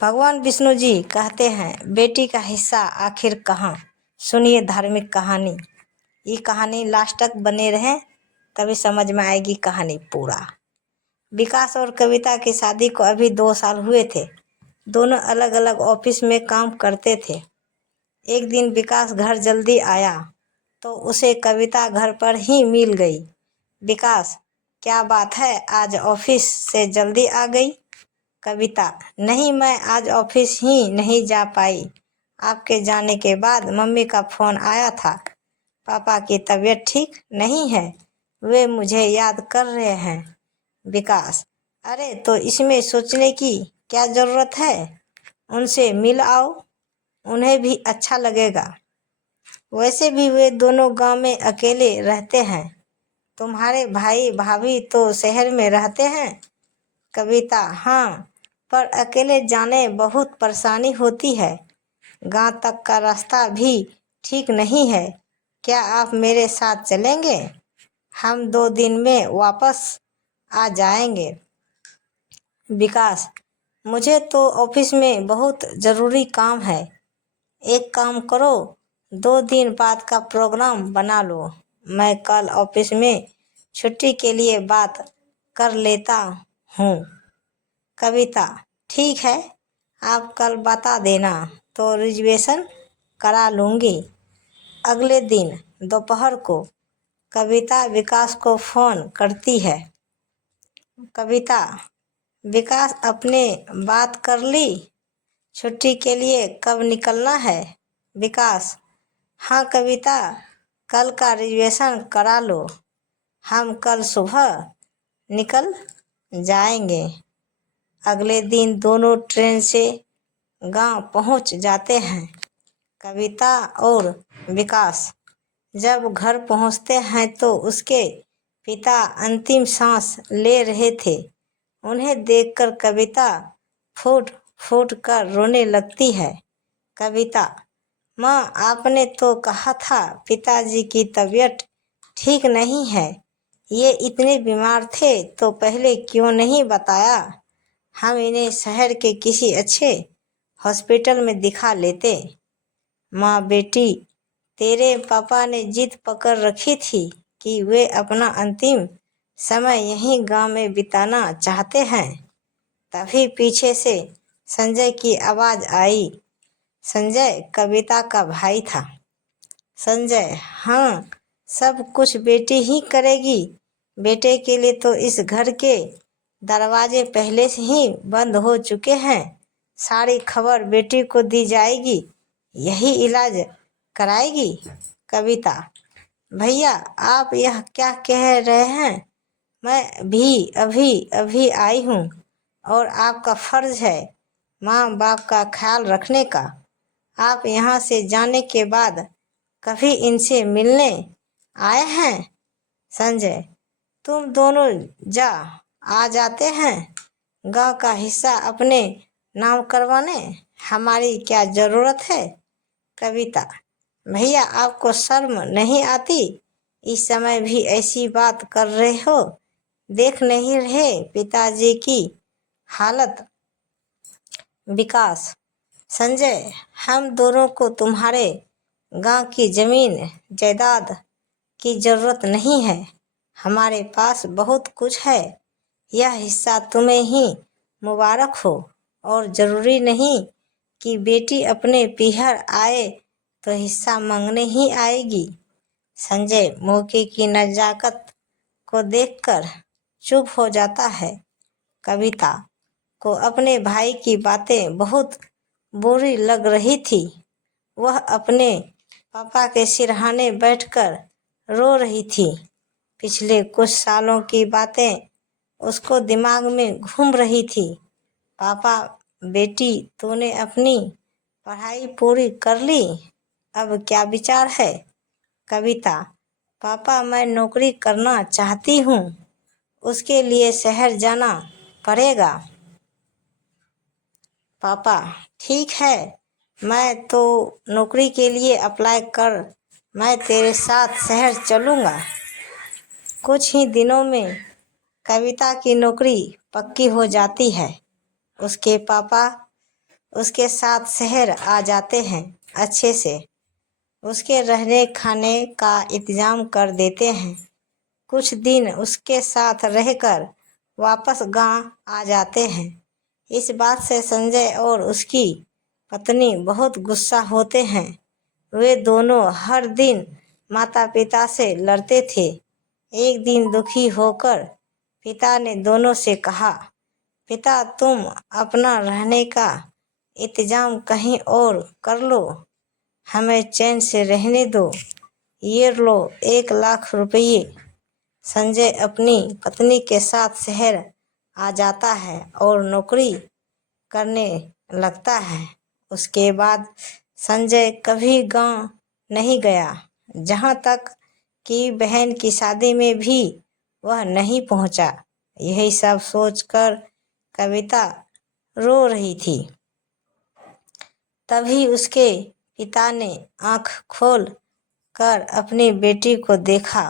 भगवान विष्णु जी कहते हैं बेटी का हिस्सा आखिर कहाँ। सुनिए धार्मिक कहानी। ये कहानी लास्ट तक बने रहें तभी समझ में आएगी कहानी पूरा। विकास और कविता की शादी को अभी 2 साल हुए थे। दोनों अलग अलग ऑफिस में काम करते थे। एक दिन विकास घर जल्दी आया तो उसे कविता घर पर ही मिल गई। विकास, क्या बात है, आज ऑफिस से जल्दी आ गई? कविता, नहीं, मैं आज ऑफिस ही नहीं जा पाई। आपके जाने के बाद मम्मी का फोन आया था। पापा की तबीयत ठीक नहीं है, वे मुझे याद कर रहे हैं। विकास, अरे तो इसमें सोचने की क्या जरूरत है, उनसे मिल आओ, उन्हें भी अच्छा लगेगा। वैसे भी वे दोनों गांव में अकेले रहते हैं। तुम्हारे भाई भाभी तो शहर में रहते हैं। कविता, हाँ, पर अकेले जाने बहुत परेशानी होती है। गांव तक का रास्ता भी ठीक नहीं है। क्या आप मेरे साथ चलेंगे? हम 2 दिन में वापस आ जाएंगे। विकास, मुझे तो ऑफिस में बहुत ज़रूरी काम है। एक काम करो, 2 दिन बाद का प्रोग्राम बना लो। मैं कल ऑफिस में छुट्टी के लिए बात कर लेता हूँ। कविता, ठीक है, आप कल बता देना तो रिजर्वेशन करा लूँगी। अगले दिन दोपहर को कविता विकास को फ़ोन करती है। कविता, विकास, अपने बात कर ली? छुट्टी के लिए कब निकलना है? विकास, हाँ कविता, कल का रिजर्वेशन करा लो, हम कल सुबह निकल जाएंगे। अगले दिन दोनों ट्रेन से गांव पहुंच जाते हैं। कविता और विकास जब घर पहुंचते हैं तो उसके पिता अंतिम सांस ले रहे थे। उन्हें देखकर कविता फूट फूट कर रोने लगती है। कविता, माँ, आपने तो कहा था पिताजी की तबीयत ठीक नहीं है। ये इतने बीमार थे तो पहले क्यों नहीं बताया? हम इन्हें शहर के किसी अच्छे हॉस्पिटल में दिखा लेते। माँ, बेटी, तेरे पापा ने जिद पकड़ रखी थी कि वे अपना अंतिम समय यहीं गांव में बिताना चाहते हैं। तभी पीछे से संजय की आवाज़ आई। संजय कविता का भाई था। संजय, हाँ, सब कुछ बेटी ही करेगी। बेटे के लिए तो इस घर के दरवाजे पहले से ही बंद हो चुके हैं। सारी खबर बेटी को दी जाएगी, यही इलाज कराएगी। कविता, भैया, आप यह क्या कह रहे हैं? मैं भी अभी अभी आई हूँ और आपका फर्ज है माँ बाप का ख्याल रखने का। आप यहाँ से जाने के बाद कभी इनसे मिलने आए हैं? संजय, तुम दोनों आ जाते हैं गांव का हिस्सा अपने नाम करवाने, हमारी क्या ज़रूरत है? कविता, भैया, आपको शर्म नहीं आती? इस समय भी ऐसी बात कर रहे हो? देख नहीं रहे पिताजी की हालत? विकास, संजय, हम दोनों को तुम्हारे गांव की ज़मीन जायदाद की ज़रूरत नहीं है। हमारे पास बहुत कुछ है। यह हिस्सा तुम्हें ही मुबारक हो और ज़रूरी नहीं कि बेटी अपने पीहर आए तो हिस्सा मांगने ही आएगी। संजय मौके की नज़ाकत को देखकर चुप हो जाता है। कविता को अपने भाई की बातें बहुत बुरी लग रही थी। वह अपने पापा के सिरहाने बैठकर रो रही थी। पिछले कुछ सालों की बातें उसको दिमाग में घूम रही थी। पापा, बेटी, तूने अपनी पढ़ाई पूरी कर ली, अब क्या विचार है? कविता, पापा, मैं नौकरी करना चाहती हूँ, उसके लिए शहर जाना पड़ेगा। पापा, ठीक है, मैं तो नौकरी के लिए अप्लाई कर, मैं तेरे साथ शहर चलूँगा। कुछ ही दिनों में कविता की नौकरी पक्की हो जाती है। उसके पापा उसके साथ शहर आ जाते हैं अच्छे से। उसके रहने खाने का इंतजाम कर देते हैं। कुछ दिन उसके साथ रहकर वापस गांव आ जाते हैं। इस बात से संजय और उसकी पत्नी बहुत गुस्सा होते हैं। वे दोनों हर दिन माता पिता से लड़ते थे। एक दिन दुखी होकर पिता ने दोनों से कहा, पिता तुम अपना रहने का इंतजाम कहीं और कर लो, हमें चैन से रहने दो। ये लो 1 लाख रुपये। संजय अपनी पत्नी के साथ शहर आ जाता है और नौकरी करने लगता है। उसके बाद संजय कभी गांव नहीं गया, जहां तक कि बहन की शादी में भी वह नहीं पहुंचा। यही सब सोचकर कविता रो रही थी। तभी उसके पिता ने आंख खोल कर अपनी बेटी को देखा।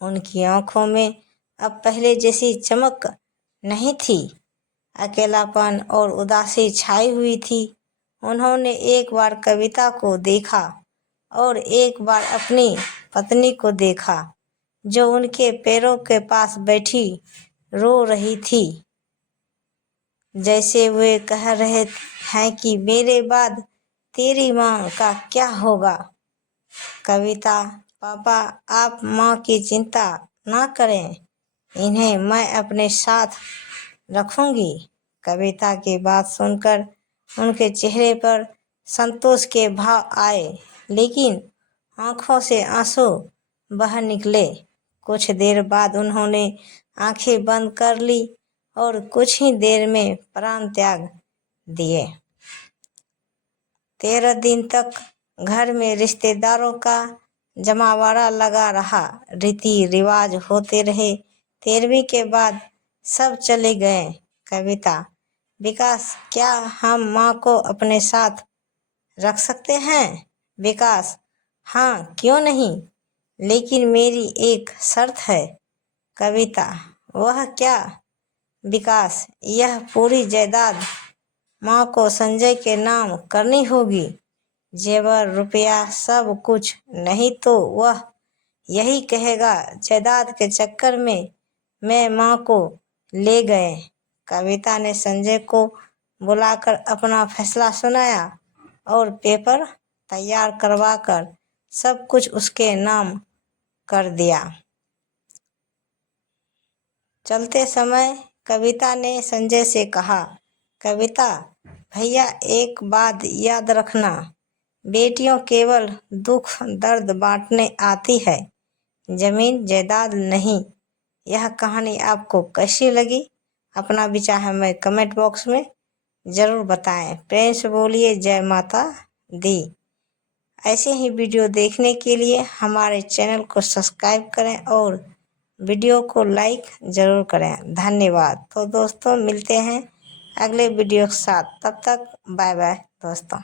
उनकी आंखों में अब पहले जैसी चमक नहीं थी। अकेलापन और उदासी छाई हुई थी। उन्होंने एक बार कविता को देखा और एक बार अपनी पत्नी को देखा, जो उनके पैरों के पास बैठी रो रही थी। जैसे वे कह रहे हैं कि मेरे बाद तेरी माँ का क्या होगा। कविता, पापा आप माँ की चिंता ना करें, इन्हें मैं अपने साथ रखूंगी। कविता की बात सुनकर उनके चेहरे पर संतोष के भाव आए, लेकिन आंखों से आंसू बह निकले। कुछ देर बाद उन्होंने आंखें बंद कर ली और कुछ ही देर में प्राण त्याग दिए। 13 दिन तक घर में रिश्तेदारों का जमावड़ा लगा रहा। रीति रिवाज होते रहे। 13वीं के बाद सब चले गए। कविता, विकास क्या हम माँ को अपने साथ रख सकते हैं? विकास, हाँ क्यों नहीं, लेकिन मेरी एक शर्त है। कविता, वह क्या? विकास, यह पूरी जायदाद माँ को संजय के नाम करनी होगी। जेवर रुपया सब कुछ, नहीं तो वह यही कहेगा जायदाद के चक्कर में मैं माँ को ले गए। कविता ने संजय को बुलाकर अपना फैसला सुनाया और पेपर तैयार करवाकर सब कुछ उसके नाम कर दिया। चलते समय कविता ने संजय से कहा, कविता भैया एक बात याद रखना, बेटियों केवल दुख दर्द बांटने आती है, जमीन जायदाद नहीं। यह कहानी आपको कैसी लगी? अपना विचार हमें कमेंट बॉक्स में ज़रूर बताएं। प्रेम से बोलिए जय माता दी। ऐसे ही वीडियो देखने के लिए हमारे चैनल को सब्सक्राइब करें और वीडियो को लाइक ज़रूर करें। धन्यवाद। तो दोस्तों मिलते हैं अगले वीडियो के साथ, तब तक बाय बाय दोस्तों।